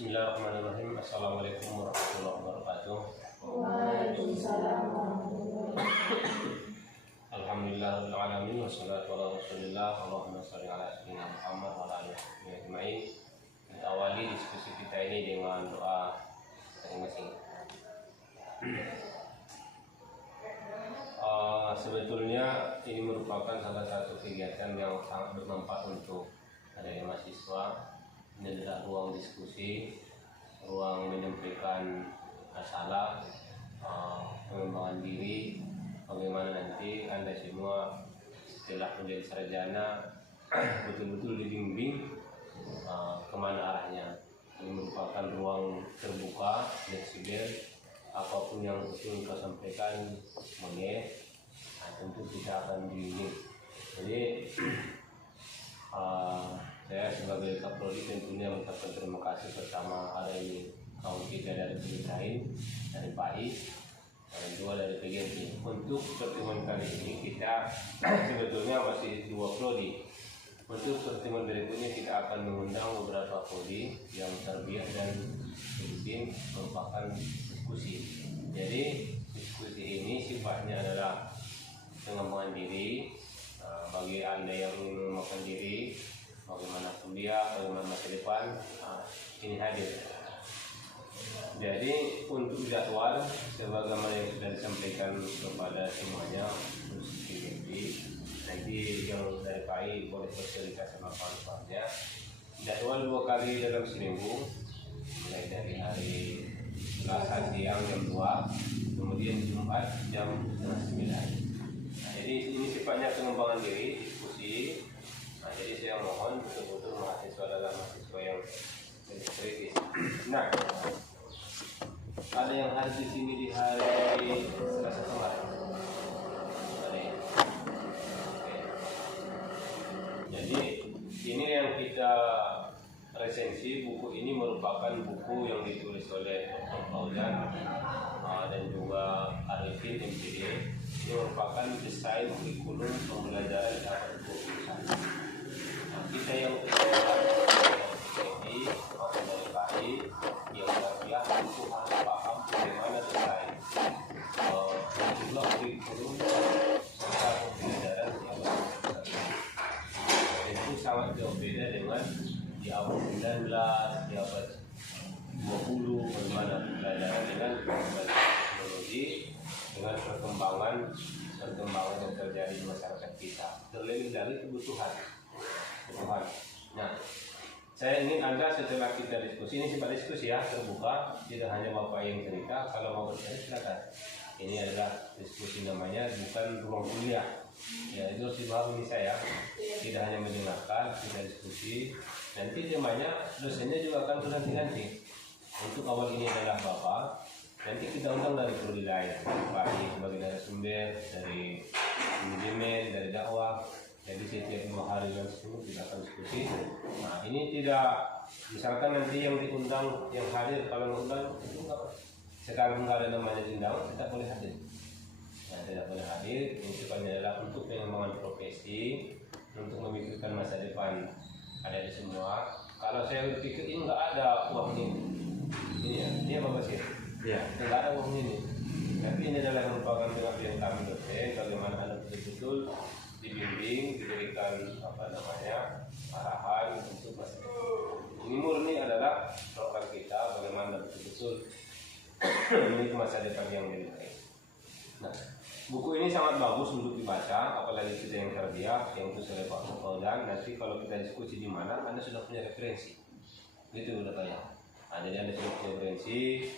Bismillahirrahmanirrahim. Assalamualaikum warahmatullahi wabarakatuh. Waalaikumsalam warahmatullahi wabarakatuh. Alhamdulillahirabbil alamin wassalatu ala rasulillah. Allahumma shalli ala sayyidina Muhammad wa ala alihi ajmain. Kita awali diskusi kita ini dengan doa masing-masing. Sebetulnya ini merupakan salah satu kegiatan yang sangat bermanfaat untuk adanya mahasiswa. Ini adalah ruang diskusi, ruang menyampaikan masalah, pengembangan diri, bagaimana nanti Anda semua setelah menjadi sarjana betul-betul dibimbing kemana arahnya. Ini merupakan ruang terbuka, fleksibel, apapun yang usul kau sampaikan boleh, tentu kita akan dibimbing. Jadi saya sebagai Kaprodi tentunya mengucapkan terima kasih pertama hari ini kaum kita dari Pilihain, dari PAI, dan juga dari PGMI. Untuk pertemuan kali ini kita sebetulnya masih 2 prodi. Untuk pertemuan berikutnya kita akan mengundang beberapa prodi yang terbiak dan penting merupakan diskusi. Jadi diskusi ini sifatnya adalah pengembangan diri bagi Anda yang ingin mengembangkan diri, bagaimana kuliah, bagaimana masa depan, ini hadir. Jadi untuk jadwal sebagaimana yang sudah disampaikan kepada semuanya, nanti yang dari PAI boleh bercerita sama kawan-kawannya. Jadwal 2 kali dalam seminggu, mulai dari hari Selasa siang jam 2, kemudian Jumat jam 9. Jadi ini sifatnya pengembangan diri, diskusi. Jadi saya mohon betul-betul mahasiswa adalah mahasiswa yang kritis. Nah, ada yang hadir di sini di hari Selasa kemarin. Jadi ini yang kita resensi. Buku ini merupakan buku yang ditulis oleh Dr. Fauzan dan juga Arifin MPD. Ini merupakan desain kurikulum pembelajaran abad 21. Kita yang ini maupun dari PAI yang terbiak itu harus paham bagaimana desain kurikulum serta pembelajaran yang itu sangat jauh beda dengan di abad 19, di abad 20, bagaimana pembelajaran dengan teknologi, dengan perkembangan yang terjadi di masyarakat kita, terlebih dari kebutuhan. Nah, saya ingin Anda setelah kita diskusi, ini sifat diskusi ya, terbuka, tidak hanya Bapak yang cerita, kalau mau bertanya silakan. Ini adalah diskusi namanya, bukan ruang kuliah. Ya, itu harus dipahami saya. Tidak hanya mendengarkan, kita diskusi. Nanti temanya, dosennya juga akan berganti-ganti. Untuk awal ini adalah Bapak. Nanti kita undang dari prodi lain, PAI sebagai narasumber, dari manajemen, dari dakwah. Jadi setiap 2 hari dan seminggu kita akan diskusi. Nah, ini tidak, misalkan nanti yang diundang, yang hadir, kalau mengundang itu enggak. Sekarang enggak ada namanya diundang, tidak boleh hadir. Nah, tidak boleh hadir. Ini sifatnya adalah untuk pengembangan profesi, untuk memikirkan masa depan ada di semua. Kalau saya berpikir ini enggak ada uang ini. Ini ya, ini apa sih? Ya, enggak ada uang ini. Tapi ini adalah merupakan pengabdian kami dosen, bagaimana Anda betul-betul dibimbing, diberikan arahan untuk masa depan. Ini murni adalah program kita, bagaimana betul-betul memiliki masa depan yang lebih baik. Nah, buku ini sangat bagus untuk dibaca, apalagi kita yang terbiak, yang itu oleh Pak Fauzan. Nanti kalau kita diskusi di mana, Anda sudah punya referensi. Gitu udah tanya. Nah, jadi Anda sudah punya referensi.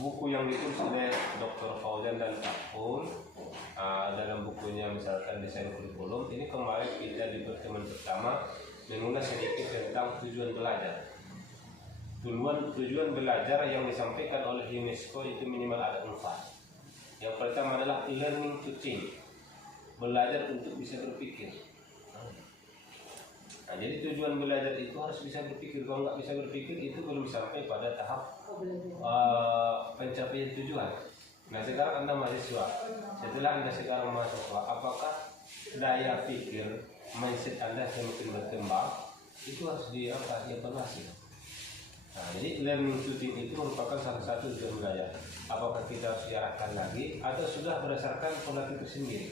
Buku yang ditulis oleh Dr. Fauzan dan Pak Pun, dalam bukunya misalkan desain kurikulum, ini kemarin kita di pertemuan pertama mengulas sedikit tentang tujuan belajar. Tujuan belajar yang disampaikan oleh UNESCO itu minimal ada 4. Yang pertama adalah learning to think, belajar untuk bisa berpikir. Nah, jadi tujuan belajar itu harus bisa berpikir. Kalau nggak bisa berpikir itu belum sampai pada tahap pencapaian tujuan. Nah, sekarang Anda mahasiswa. Setelah Anda sekarang mahasiswa, apakah daya pikir, mindset Anda semakin berkembang? Itu harus dievaluasi. Nah, jadi learning to think itu merupakan salah satu tujuan belajar. Apakah kita harus diarahkan lagi atau sudah berdasarkan pola itu sendiri?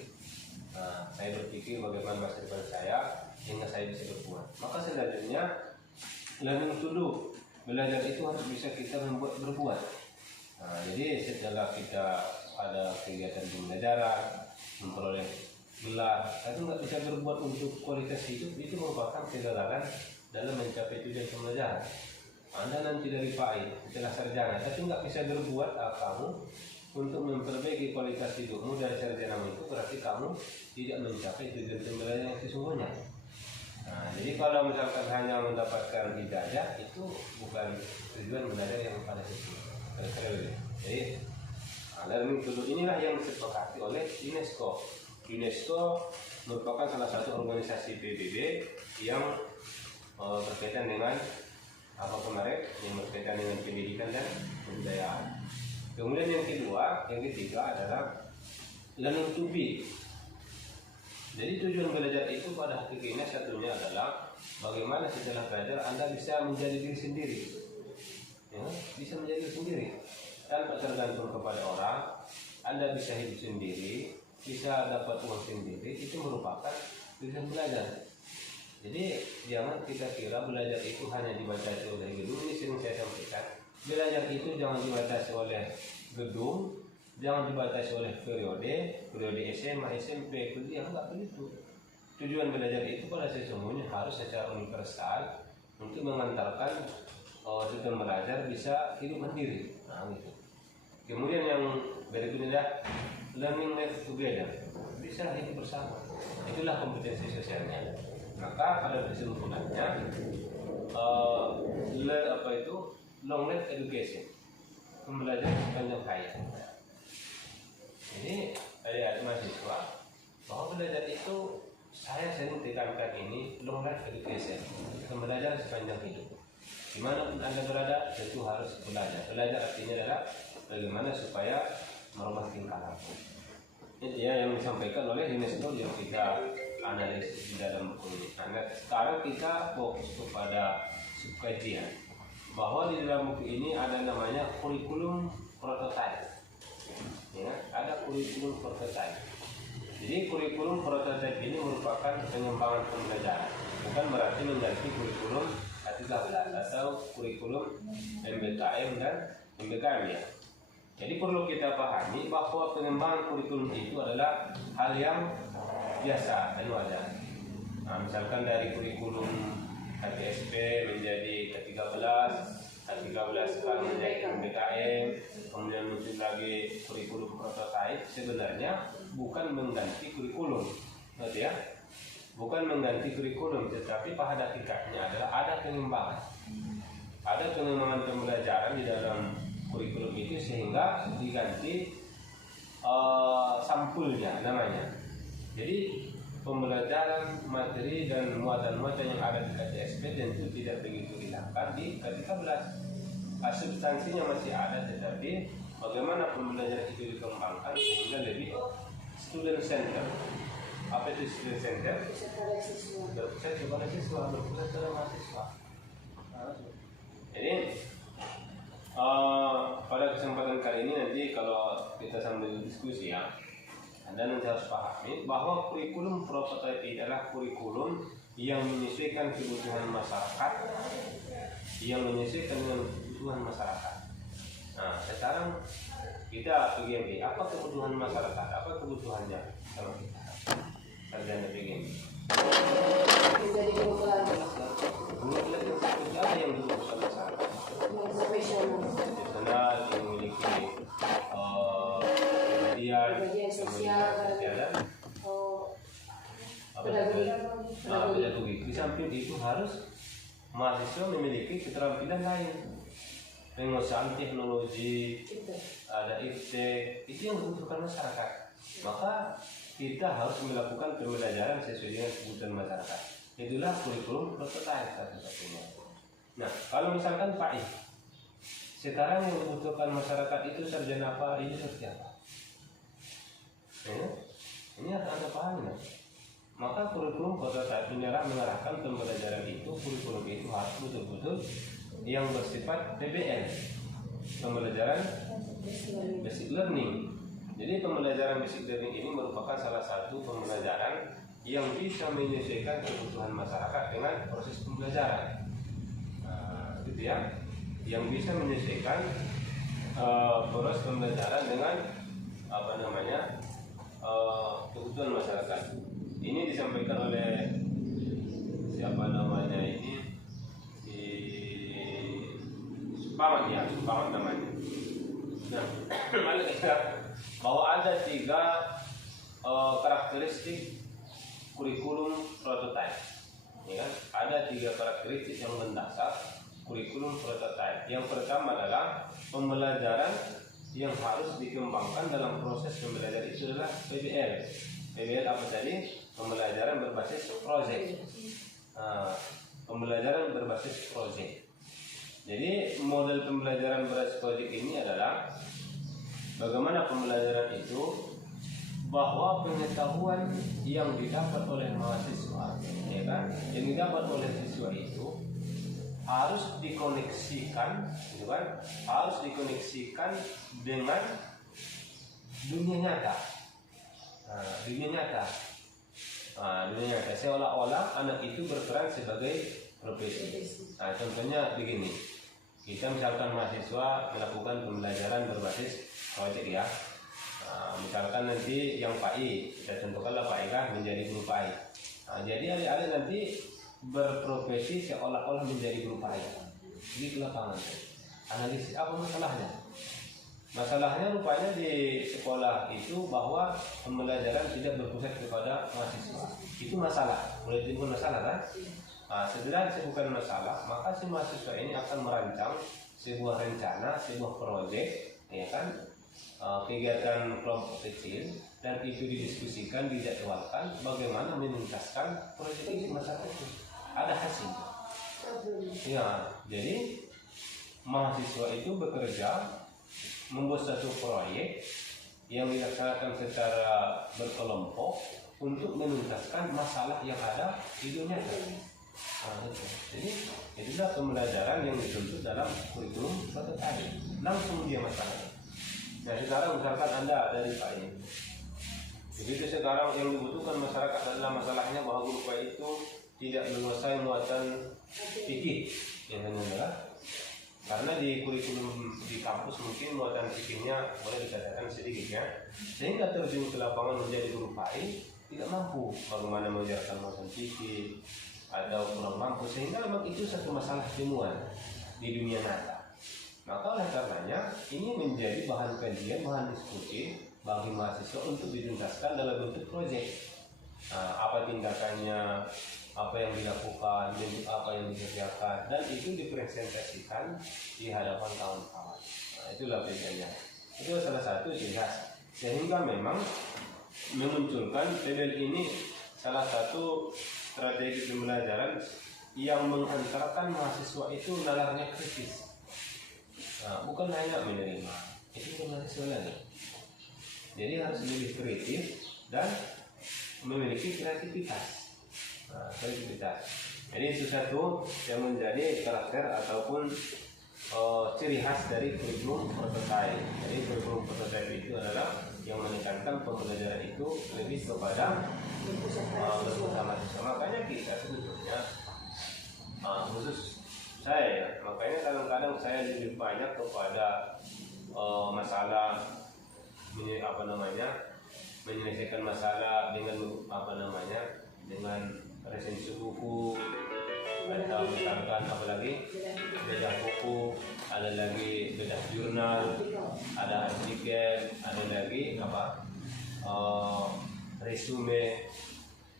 Nah, saya berpikir bagaimana masa depan saya hingga saya bisa berbuat. Maka sebenarnya learning to do, belajar itu harus bisa kita membuat berbuat. Nah, jadi setelah kita ada kegiatan pembelajaran, memperoleh gelar, tapi nggak bisa berbuat untuk kualitas hidup, itu merupakan kegagalan dalam mencapai tujuan pembelajaran. Anda nanti dari PAI setelah sarjana, tapi nggak bisa berbuat kamu untuk memperbaiki kualitas hidupmu dari sarjanamu, itu berarti kamu tidak mencapai tujuan pembelajaran yang sesungguhnya. Nah, jadi kalau misalkan hanya mendapatkan ijazah, itu bukan tujuan belajar yang pada sesungguhnya. Jadi learning to do inilah yang disepakati oleh UNESCO. UNESCO merupakan salah satu organisasi PBB yang berkaitan dengan apa kemarin yang berkaitan dengan pendidikan dan kebudayaan. Kemudian yang ketiga adalah learning to be. Jadi tujuan belajar itu pada hakikatnya satunya adalah bagaimana setelah belajar Anda bisa menjadi diri sendiri, ya, bisa menjadi diri sendiri tanpa tergantung kepada orang. Anda bisa hidup sendiri, bisa dapat uang sendiri, itu merupakan tujuan belajar. Jadi jangan kita kira belajar itu hanya dibatasi oleh gedung. Ini sering saya sampaikan, belajar itu jangan dibatasi oleh gedung, jangan dibatasi oleh periode SMA, SMP, kuliah, enggak begitu. Tujuan belajar itu pada sesungguhnya harus secara universal untuk mengantarkan tujuan belajar bisa hidup mandiri. Nah, gitu. Kemudian yang berikutnya learning live together, bisa hidup bersama. Itulah kompetensi sosialnya. Maka pada kesimpulannya long life education, pembelajaran sepanjang hayat. Ini adik-adik mahasiswa bahwa belajar itu saya sering tekankan ini long life education, pembelajaran sepanjang hidup. Dimanapun Anda berada tentu harus belajar. Belajar artinya adalah bagaimana supaya merubah tingkah laku. Ini yang disampaikan oleh UNESCO yang kita analisis di dalam buku ini. Nah, sekarang kita fokus kepada subkajian bahwa di dalam buku ini ada namanya kurikulum prototype. Ya, ada kurikulum prototype. Jadi kurikulum prototype ini merupakan pengembangan pembelajaran, bukan berarti mengganti kurikulum 13 atau kurikulum MBKM dan MBKM ya. Jadi perlu kita pahami bahwa pengembangan kurikulum itu adalah hal yang biasa dan wajar. Nah, misalkan dari kurikulum KTSP menjadi K13 sekarang menjadi MBKM, kemudian muncul lagi kurikulum prototype, sebenarnya bukan mengganti kurikulum, ya, bukan mengganti kurikulum, tetapi pada hakikatnya adalah ada pengembangan pembelajaran di dalam kurikulum itu sehingga diganti sampulnya namanya. Jadi pembelajaran materi dan muatan-muatan yang ada di KTSP tentu tidak begitu hilangkan di K13. Substansinya masih ada, tetapi bagaimana pembelajaran itu dikembangkan sehingga lebih student center. Apa itu student center? Berpusat kepada siswa, berpusat pada mahasiswa. Jadi pada kesempatan kali ini nanti kalau kita sambil diskusi ya, Anda nanti harus pahami bahwa kurikulum prototype adalah kurikulum yang menyesuaikan kebutuhan masyarakat, yang menyesuaikan dengan kebutuhan masyarakat. Nah, sekarang kita PGMI, apa kebutuhan masyarakat? Apa kebutuhannya sama kita? Sarjana PGMI. Jadi kebutuhan apa yang dibutuhkan masyarakat? Profesional yang memiliki kemudian sosial dan pedagogi. Di samping itu harus mahasiswa memiliki keterampilan lain, penguasaan teknologi, ada iptek, itu yang dibutuhkan masyarakat. Maka kita harus melakukan pembelajaran sesuai dengan kebutuhan masyarakat. Itulah kurikulum prototype satu-satunya. Nah, kalau misalkan PAI, sekarang yang dibutuhkan masyarakat itu sarjana apa, ini seperti apa? Ini harus Anda pahami. Maka kurikulum prototype ini mengarahkan pembelajaran itu, kurikulum itu harus betul-betul yang bersifat PBL, pembelajaran basic learning. Jadi pembelajaran basic learning ini merupakan salah satu pembelajaran yang bisa menyesuaikan kebutuhan masyarakat dengan proses pembelajaran. Gitu ya, yang bisa menyesuaikan proses pembelajaran dengan kebutuhan masyarakat. Ini disampaikan oleh siapa namanya ini, Supamat namanya. Nah, bahwa ada 3 karakteristik kurikulum prototype. Ya kan? Ada 3 karakteristik yang mendasar kurikulum prototype. Yang pertama adalah pembelajaran yang harus dikembangkan dalam proses pembelajaran itu adalah PBL. PBL apa tadi? Pembelajaran berbasis proyek. Pembelajaran berbasis proyek. Jadi model pembelajaran berbasis proyek ini adalah bagaimana pembelajaran itu, bahwa pengetahuan yang didapat oleh mahasiswa, ya kan, yang didapat oleh siswa itu harus dikoneksikan, gitu kan, harus dikoneksikan dengan dunia nyata. Dunia nyata. Dunia nyata. Seolah-olah anak itu berperan sebagai profesi. Contohnya begini, kita misalkan mahasiswa melakukan pembelajaran berbasis proyek ya. Misalkan nanti yang PAI, kita contohkanlah Pak Eka menjadi guru PAI. Jadi adik-adik nanti berprofesi seolah-olah menjadi guru PAI. Di lapangan. Analisis apa masalahnya? Masalahnya rupanya di sekolah itu bahwa pembelajaran tidak berpusat kepada mahasiswa. Itu masalah. Boleh timbul masalah kan? Setelah bukan masalah, maka si mahasiswa ini akan merancang sebuah rencana, sebuah proyek, ya kan? Kegiatan kelompok kecil, dan itu didiskusikan, dijadwalkan bagaimana menuntaskan proyek ini masalah itu. Ada hasil. Ya, jadi mahasiswa itu bekerja membuat satu proyek yang dilaksanakan secara berkelompok untuk menuntaskan masalah yang ada di dunia. Jadi itulah pembelajaran yang dituntut dalam kurikulum prototype. Langsung dia masalah. Nah sekarang misalkan Anda dari Pak ini, begitu sekarang yang dibutuhkan masyarakat adalah masalahnya bahwa guru Pak itu tidak menguasai muatan fikih, yang adalah karena di kurikulum di kampus mungkin muatan fikihnya boleh dikatakan sedikit ya, sehingga terjun ke lapangan menjadi guru PAI tidak mampu bagaimana mengajarkan muatan fikih atau kurang mampu, sehingga memang itu satu masalah temuan di dunia nyata. Maka oleh karenanya ini menjadi bahan kajian, bahan diskusi bagi mahasiswa untuk dituntaskan dalam bentuk proyek. Apa tindakannya, apa yang dilakukan, apa yang dikerjakan, dan itu dipresentasikan di hadapan kawan-kawan. Itulah bedanya. Itu salah satu ciri khas. Sehingga memang memunculkan PBL ini salah satu strategi pembelajaran yang mengantarkan mahasiswa itu nalarnya kritis. Bukan hanya menerima, itu mahasiswa lagi. Jadi harus lebih kritis dan memiliki kreativitas. Jadi itu satu yang menjadi karakter ataupun ciri khas dari kurikulum prototype. Jadi kurikulum prototype itu adalah yang menekankan pembelajaran itu lebih kepada bersama-sama. Makanya kita sebetulnya khusus saya, makanya kadang-kadang saya lebih banyak kepada masalah menyelesaikan masalah dengan dengan resensi buku, atau misalkan apalagi bedah buku, ada lagi bedah jurnal, ada artikel, ada lagi resume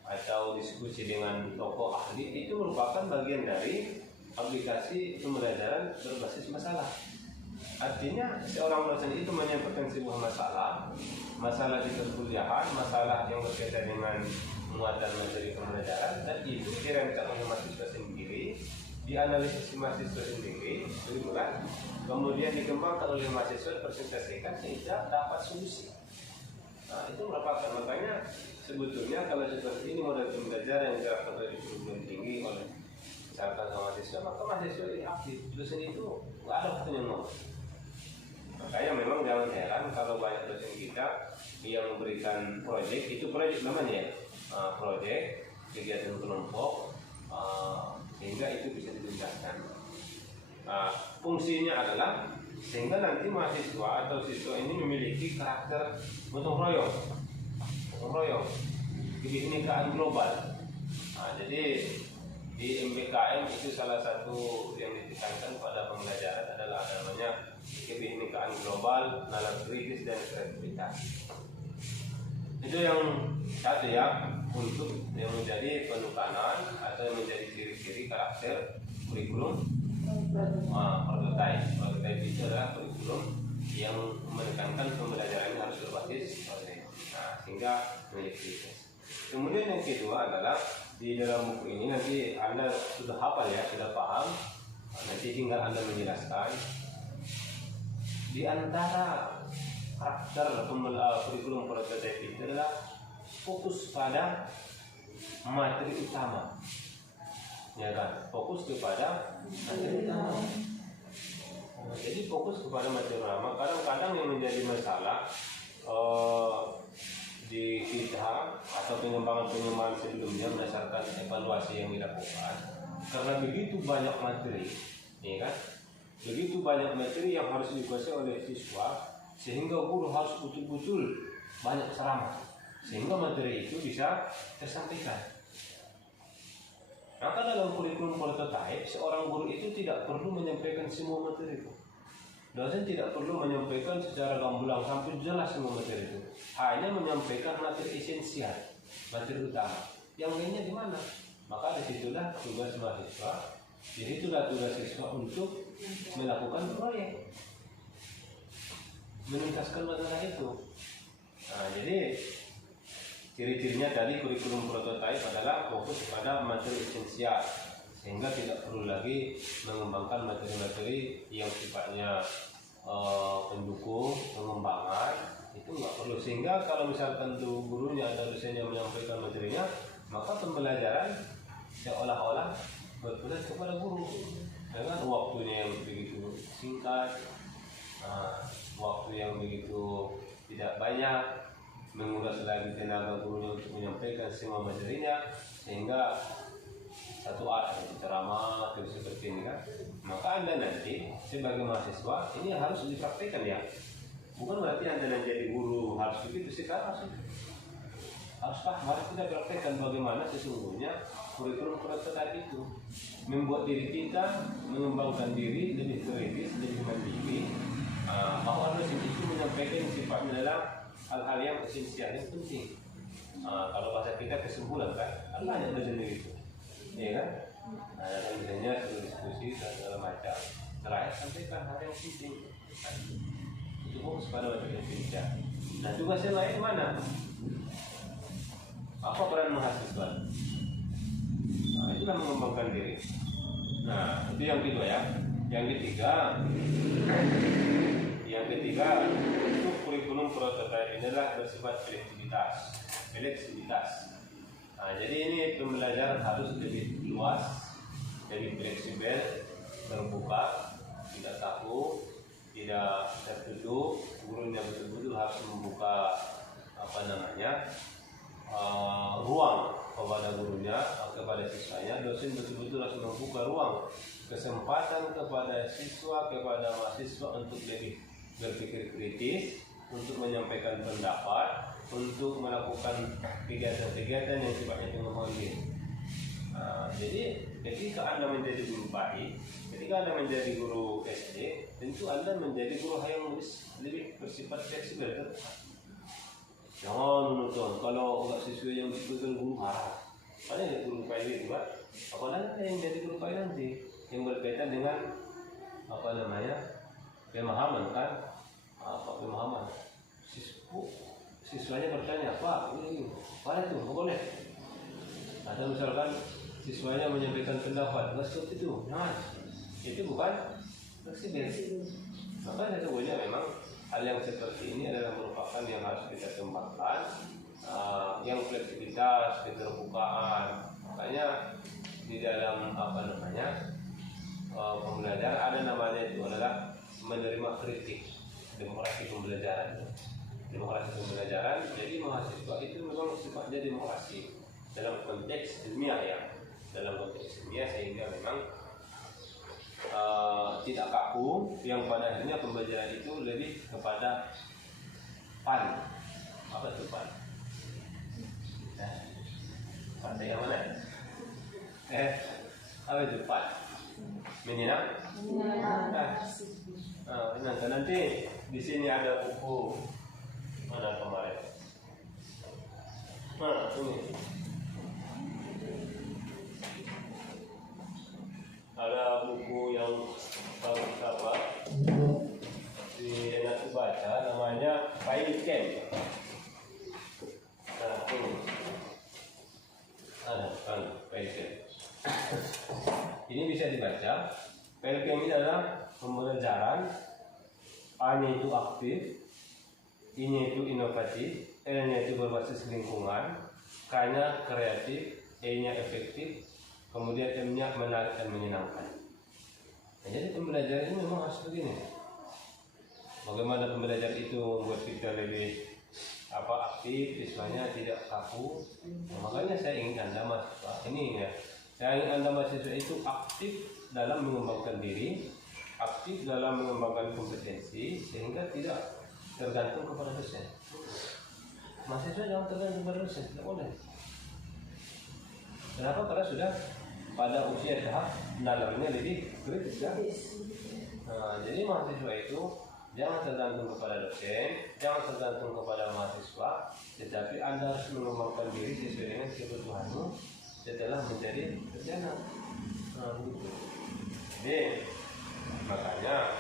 atau diskusi dengan tokoh ahli. Itu merupakan bagian dari aplikasi pembelajaran berbasis masalah. Artinya seorang dosen itu menyampaikan sebuah masalah di perkuliahan, masalah yang berkaitan dengan muatan materi pembelajaran, dan itu dirancang oleh mahasiswa sendiri, dianalisis mahasiswa sendiri, kemudian dikembangkan oleh mahasiswa, dipresentasikan sehingga dapat solusi. Itu merupakan, makanya sebetulnya kalau seperti ini model pembelajaran yang dilakukan oleh perguruan tinggi oleh misalkan sama mahasiswa, maka mahasiswa ini aktif. Dosen itu nggak ada waktunya ngomong. Makanya memang jangan heran kalau banyak dosen kita yang memberikan proyek, itu proyek namanya ya, proyek kegiatan kelompok, sehingga itu bisa dituntaskan. Fungsinya adalah sehingga nanti mahasiswa atau siswa ini memiliki karakter gotong royong, kebinekaan global. Jadi di MBKM itu salah satu yang ditekankan pada pembelajaran adalah namanya kebinekaan global, nalar kritis dan kreativitas. Itu yang satu ya, untuk yang menjadi penekanan atau yang menjadi ciri-ciri karakter kurikulum prototype itu adalah kurikulum yang menekankan pembelajaran harus berbasis proses. Sehingga menjadi kritis. Kemudian yang kedua adalah di dalam buku ini nanti Anda sudah hafal ya, sudah paham. Nanti tinggal Anda menjelaskan di antara karakter kurikulum prototype itu adalah fokus pada materi utama, ya kan? Fokus kepada materi utama. Jadi fokus kepada materi utama. Kadang-kadang yang menjadi masalah di kita atau pengembangan sebelumnya berdasarkan evaluasi yang dilakukan, karena begitu banyak materi, ya kan? Begitu banyak materi yang harus dikuasai oleh siswa, sehingga guru harus betul-betul banyak ceramah, sehingga materi itu bisa tersampaikan. Maka dalam kurikulum prototype, seorang guru itu tidak perlu menyampaikan semua materi itu. Dosen tidak perlu menyampaikan secara gamblang sampai jelas semua materi itu. Hanya menyampaikan materi esensial, materi utama. Yang lainnya di mana? Maka disitulah tugas mahasiswa. Disitulah tugas siswa untuk melakukan proyek, menuntaskan masalah itu. Jadi ciri-cirinya tadi kurikulum prototype adalah fokus pada materi esensial, sehingga tidak perlu lagi mengembangkan materi-materi yang sifatnya pendukung pengembangan, itu nggak perlu. Sehingga kalau misalkan tuh gurunya atau dosennya menyampaikan materinya, maka pembelajaran seolah-olah berpusat kepada guru dengan waktunya yang begitu singkat, waktu yang begitu tidak banyak, menguras lagi tenaga gurunya untuk menyampaikan semua materinya, sehingga satu arah ceramah terus seperti ini kan. Maka Anda nanti sebagai mahasiswa ini harus dipraktikkan ya. Bukan berarti Anda nanti jadi guru harus begitu sekarang, harus kita praktekkan bagaimana sesungguhnya kurikulum prototype itu membuat diri kita mengembangkan diri lebih kritis, lebih mandiri, bahwa dosen itu menyampaikan sifatnya adalah hal-hal yang esensial, yang penting. Kalau bahasa kita kesimpulan kan, banyak dosen itu, ya kan? Dan misalnya diskusi dan segala macam, terakhir sampaikan hal yang penting. Itu fokus pada materi esensial. Nah, tugas yang lain mana? Apa peran mahasiswa? Itulah mengembangkan diri. Nah, itu yang kedua ya. Yang ketiga untuk kurikulum prototype ini adalah bersifat fleksibilitas. Jadi ini pembelajaran harus lebih luas, lebih fleksibel, terbuka, tidak kaku, tidak tertutup. Gurunya betul-betul harus membuka ruang kepada gurunya, kepada siswanya. Dosen betul-betul harus membuka ruang, kesempatan kepada siswa, kepada mahasiswa untuk lebih berpikir kritis, untuk menyampaikan pendapat, untuk melakukan kegiatan-kegiatan yang sifatnya pengembangan diri. Jadi ketika Anda menjadi guru baik, ketika Anda menjadi guru SD, tentu Anda menjadi guru yang lebih bersifat fleksibel. Jangan menonton kalau enggak sesuai yang disebutkan guru marah. Ada yang guru pilot juga. Apalagi yang jadi guru pilot nanti yang berkaitan dengan pemahaman kan? Pemahaman. Siswanya bertanya, Pak, ini mana itu? Boleh? Atau misalkan siswanya menyampaikan pendapat, nggak seperti itu. Nah, itu bukan fleksibel. Maka sesungguhnya memang hal yang seperti ini adalah merupakan yang harus kita kembangkan, yang fleksibilitas, keterbukaan. Makanya di dalam pembelajaran ada namanya itu adalah menerima kritik, demokrasi pembelajaran. Demokrasi pembelajaran, jadi mahasiswa itu memang sifatnya demokrasi dalam konteks ilmiah ya, dalam konteks ilmiah, sehingga memang tidak kaku, yang pada akhirnya pembelajaran itu lebih kepada pan. Apa itu pan? Pan yang mana? Apa itu pan? Menyenang? Nanti di sini ada buku mana kemarin? Ini ada buku yang baru apa? Enak baca, namanya Pailken. Ini ada Pailken. Ini bisa dibaca. Pailken ini adalah pembelajaran. A-nya itu aktif, I-nya itu inovatif, L-nya itu berbasis lingkungan, K-nya kreatif, E-nya efektif, kemudian M-nya menarik dan menyenangkan. Nah, jadi pembelajaran ini memang harus begini. Bagaimana pembelajaran itu membuat kita lebih aktif, siswanya tidak kaku. Nah, makanya saya ingin Anda mahasiswa ini ya. Saya ingin Anda mahasiswa itu aktif dalam mengembangkan diri, aktif dalam mengembangkan kompetensi, sehingga tidak tergantung kepada dosen. Mahasiswa jangan tergantung kepada dosen, tidak boleh. Kenapa? Karena sudah pada usia tahap nalarnya lebih kritis ya. Nah, jadi mahasiswa itu jangan tergantung kepada dosen, jangan tergantung kepada mahasiswa, tetapi Anda harus mengembangkan diri sesuai dengan kebutuhanmu setelah menjadi sarjana. Nah, begitu. Jadi makanya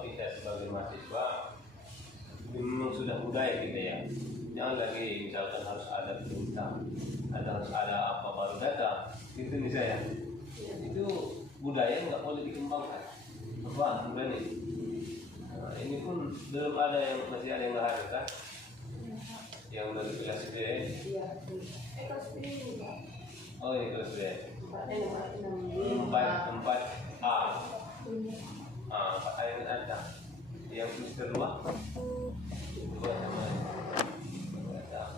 kita sebagai mahasiswa memang sudah budaya kita ya. Jangan lagi misalkan harus ada perintah, harus ada apa baru data, itu misalnya. Itu budaya nggak boleh dikembangkan. Apa budaya ini? Nah, ini pun belum ada yang masih ada yang nggak ada kan? Yang dari kelas B. Iya. Kelas B. Oh ini kelas B. 4A. 4A yang ada. Yang semester 2 sama.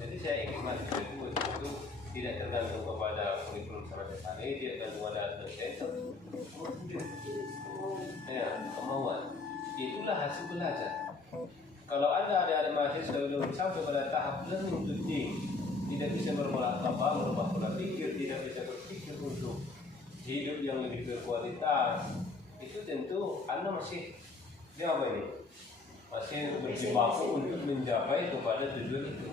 Jadi saya ingin mahasiswa itu tidak tergantung kepada kurikulum sama sekali, tidak tergantung pada dosen. Ya, kemauan. Itulah hasil belajar. Kalau Anda ada mahasiswa belum sampai pada tahap learning to think, tidak bisa merubah pola pikir, tidak bisa berpikir untuk hidup yang lebih berkualitas, itu tentu Anda masih masih berjibaku untuk mencapai kepada tujuan itu.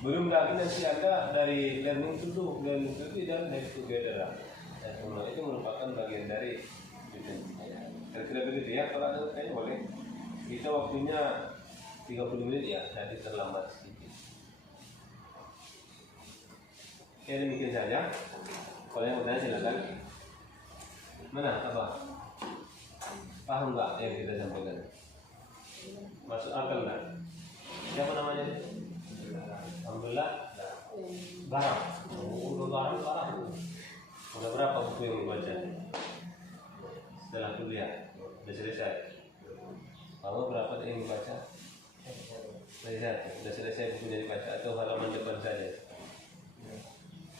Belum lagi nanti Anda dari learning to do, learning to be, dan live together. Dan semua itu merupakan bagian dari tujuan. Kira-kira begitu ya. Kalau ada tanya boleh. Kita waktunya 30 menit ya, nanti terlambat sedikit. Oke, demikian saja. Kalau yang bertanya silakan. Mana? Apa? Paham nggak yang kita sampaikan? Masuk akal nggak? Siapa namanya? Alhamdulillah. Barang. Barang. Udah berapa buku yang dibaca? Setelah kuliah, udah selesai. Kamu berapa yang dibaca? Sudah selesai bukunya dibaca atau halaman depan saja?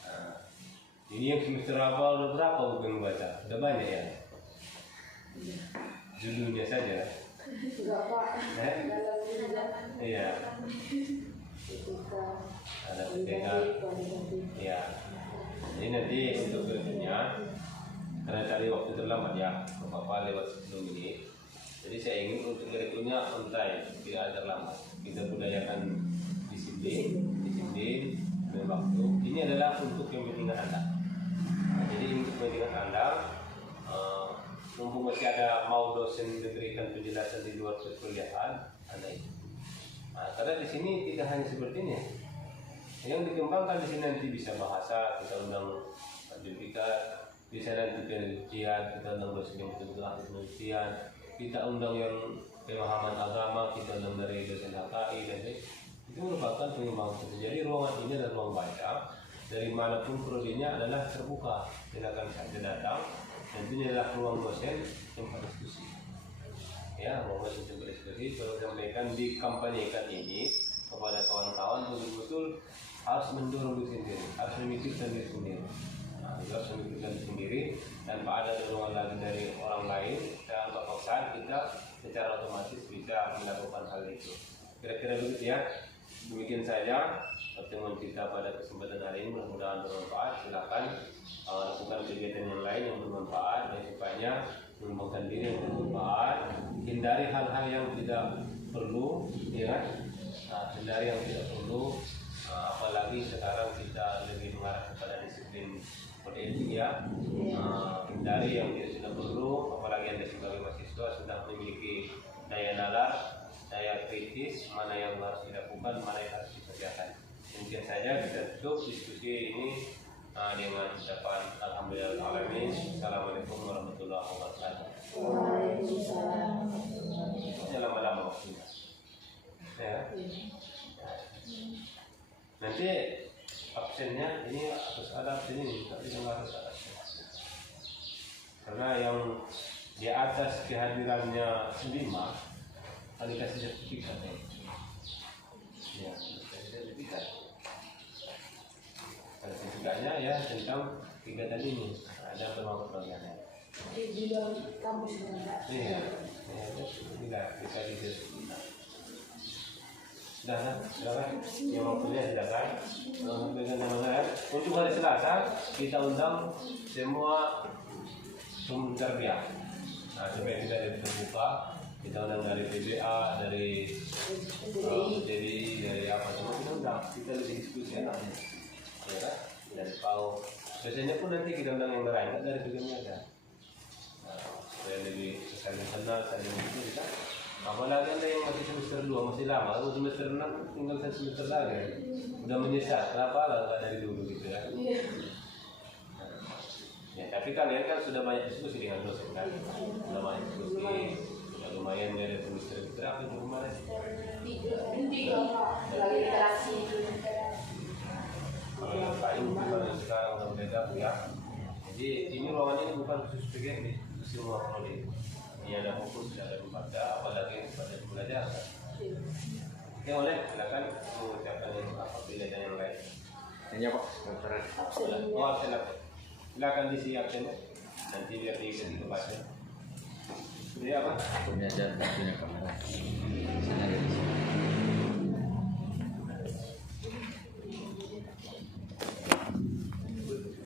Nah, ini yang semester awal udah berapa buku yang dibaca? Udah banyak ya? Judulnya saja. Enggak Pak. Iya. Ada PTK. Iya. Jadi nanti untuk berikutnya, karena tadi waktu terlambat ya, Bapak lewat 10 menit. Jadi saya ingin untuk berikutnya on time, tidak terlambat. Kita budayakan disiplin dan waktu. Ini adalah untuk kepentingan Anda. Nah, jadi untuk kepentingan Anda, mumpung masih ada mau dosen memberikan penjelasan di luar perkuliahan, Anda itu. Nah, karena di sini tidak hanya seperti ini. Yang dikembangkan di sini nanti bisa bahasa, kita undang sertifikat, bisa nanti penelitian, kita undang dosen yang betul-betul ahli penelitian, kita undang yang pemahaman agama, kita undang dari dosen HKI dan itu merupakan pengembangan. Jadi ruangan ini adalah ruang baca dari manapun prodinya adalah terbuka, silakan saja datang. Dan ini adalah ruang dosen yang berdiskusi. Ya, ruang dosen berdiskusi. Perlu sampaikan di kampanyekan ini kepada kawan-kawan betul-betul harus mendorong diri sendiri, harus memikirkan diri sendiri. Nah, harus memikirkan diri sendiri tanpa ada dorongan lagi dari orang lain dan paksaan kita secara otomatis bisa melakukan hal itu. Kira-kira begitu ya. Demikian saja pertemuan kita pada kesempatan hari ini, mudah-mudahan bermanfaat. Silakan lakukan kegiatan yang lain yang bermanfaat dan supaya mengembangkan diri yang bermanfaat. Hindari hal-hal yang tidak perlu, ya. Hindari yang tidak perlu. Apalagi sekarang kita lebih mengarah kepada disiplin kode etik ya. Hindari yang tidak perlu, apalagi Anda sebagai mahasiswa sudah memiliki daya nalar, daya kritis, mana yang harus dilakukan, mana yang harus dikerjakan. Mungkin saja kita tutup diskusi ini dengan ucapan alhamdulillahirobbilalamin. Assalamualaikum warahmatullahi wabarakatuh. Waalaikumsalam. Lama-lama waktunya. Ya. Nanti absennya ini harus ada absen ini, tapi tidak harus ada absen. Karena yang di atas kehadirannya 5 kali kasih sertifikat ya. Ya, kasih sertifikat. Sertifikatnya ya tentang kegiatan ini ada pembagiannya. Di dalam kampus juga. Iya, tidak bisa sertifikat. Sudah, silakan. Yang mau kuliah silakan. Untuk hari Selasa kita undang semua sumber tarbiyah. Nah, supaya kita lebih terbuka, kita undang dari PBA, dari DBI, dari apa semua kita undang. Kita lebih diskusi enaknya, ya kan? Dari PAU. Biasanya pun nanti kita undang yang lain, kan dari sebelumnya ada. Nah, supaya lebih saling kenal, saling itu kita. Apalagi Anda yang masih semester 2, masih lama, kalau semester 6 tinggal 1 semester lagi. Udah menyesal, kenapa lah nggak dari dulu gitu ya. Ya, tapi kalian kan sudah banyak diskusi dengan dosen kan? Sudah banyak diskusi, sudah lumayan dari semester berapa itu kemarin? 3 lagi literasi. Kalau yang lain kalau sekarang udah beda ya. Jadi ini ruangan ini bukan khusus PGM, khusus semua prodi. Ini ada fokus, ada membaca, apalagi pada belajar. Oke, boleh silakan mengucapkan apabila ada yang lain. Ini Pak, Oh, absen apa? Silakan diisi absennya. Nanti biar diikuti ke baca. Jadi apa? punya kamera. Sana